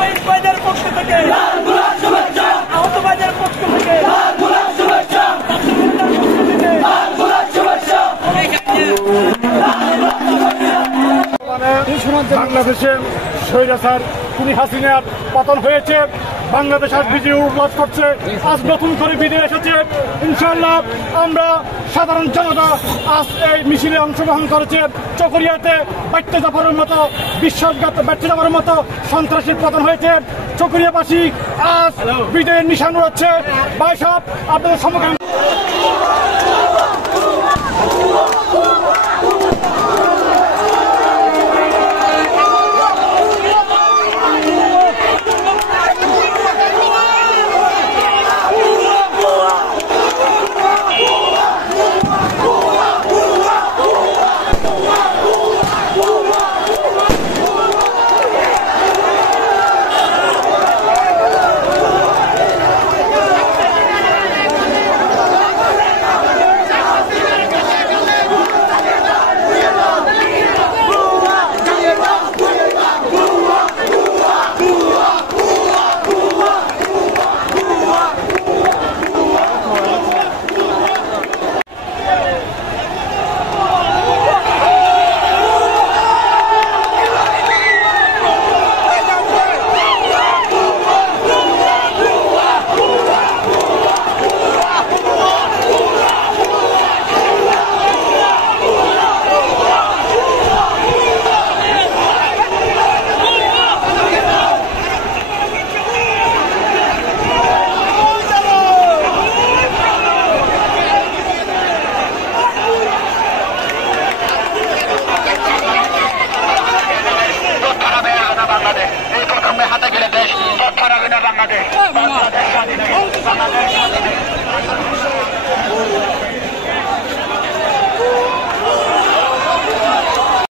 শহীদ ভাইদের পক্ষ থেকে আহত ভাইদের পক্ষ থেকে বাংলাদেশে স্বৈরাচার খুনি হাসিনার পতন হয়েছে। বাংলাদেশ আজ বিজয় উল্লাস করছে, আজ নতুন করে বিজয় এসেছে। ইনশাআল্লাহ আমরা সাধারণ জনতা আজ এই মিছিলে অংশগ্রহণ করেছে। চকরিয়াতে ব্যর্থ যাবার মতো বিশ্বাসঘাত ব্যর্থ যাবার মতো সন্ত্রাসীর পতন হয়েছে। চকরিয়াবাসী আজ বিজয়ের নিশান রয়েছে। ভাই সাহেব, আপনাদের সম্মুখীন হাতে গেলে দেশ বাংলাদেশ